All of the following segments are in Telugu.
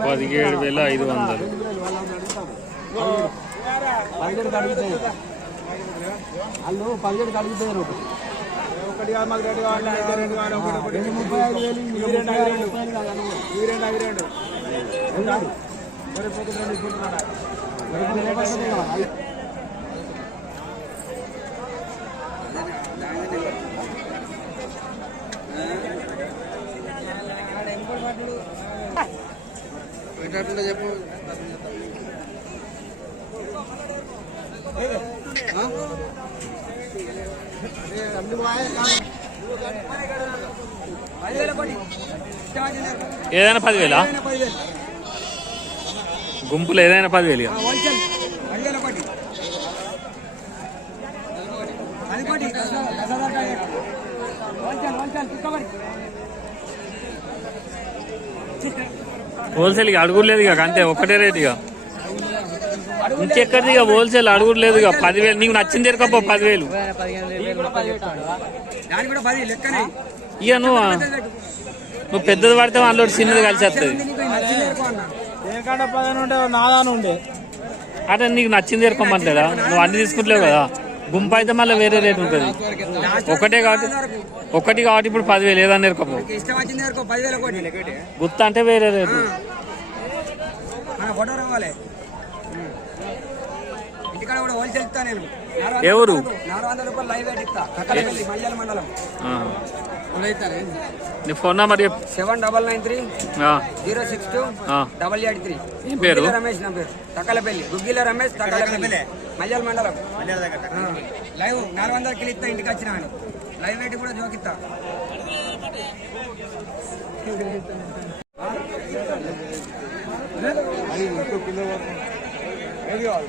పదిహేడు వేల ఐదు వందలు. పదిహేడు కడుగుతాయి వాళ్ళు పదిహేడు కడుగుతారు ఒకటి. కాదు మాకు రెండు కావాలి అయితే రెండు కావాలి ఒకటి ఒకటి. రెండు ముప్పై ఐదు వేలు ఇవి రెండు. అవి రెండు ఇవి రెండు. రెండు. మరి రెండు ఇచ్చుకుంటున్నాడా? ఏదైనా పదివేల గుంపులు ఏదైనా పదివేలు ఇక. హోల్సేల్ ఇక అడుగులేదు ఇక అంతే ఒకటే రేట్ ఇక. ఇంకెక్కడిది ఇక హోల్సేల్ అడుగులేదు ఇక పదివేలు నీకు నచ్చింది ఎరకపో పదివేలు. ఇక నువ్వు నువ్వు పెద్దది పడితే వాళ్ళు చిన్నది కలిసి వస్తుంది. అంటే నీకు నచ్చింది ఎరుకోమంటాడా నువ్వు అన్ని తీసుకుంటలేవు కదా? గుంపు అయితే మళ్ళీ వేరే రేట్ ఉంటుంది. ఒకటే కాబట్టి ఒకటి కాబట్టి ఇప్పుడు పదివేలు ఏదన్నా ఎరుకపో ఇష్టం వచ్చింది వరకు పదివేల కోటి గుత్త అంటే వేరే రేటు. ఇంటికాడ కూడా హోల్సేల్ ఇస్తా నేను ఎవరు? నాలుగు వందల రూపాయలు లైవ్ వెయిట్ ఇస్తా కక్కలపల్లి మల్యాల మండలం ఆ. నీ phone number seven double nine three ఆ, జీరో సిక్స్ టూ ఆ. డబల్ ఎయిట్ త్రీ ఏం పేరు? రమేష్ నా పేరు తక్కలపల్లి గుగ్గిల రమేష్ తక్కలపల్లి మల్యాల మండలం. లైవ్ నాలుగు వందల కిలో ఇస్తా ఇంటికి వచ్చిన లైవ్ వెయిట్ కూడా జోకిస్తా కావాలి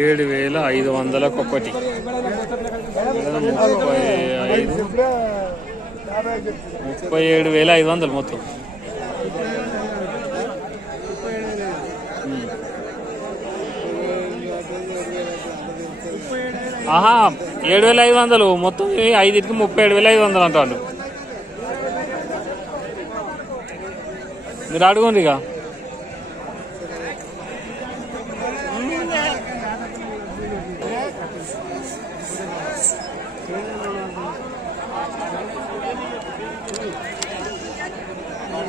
ఏడు వేల ఐదు. వందలకు ఒకటి ముప్పై ఐదు ముప్పై ఏడు వేల ఐదు వందలు మొత్తం. ఆహా ఏడు వేల ఐదు వందలు మొత్తం ఇవి ఐదింటికి ముప్పై ఏడు వేల ఐదు వందలు అంటాడు. మీరు అడుగుంది ఇక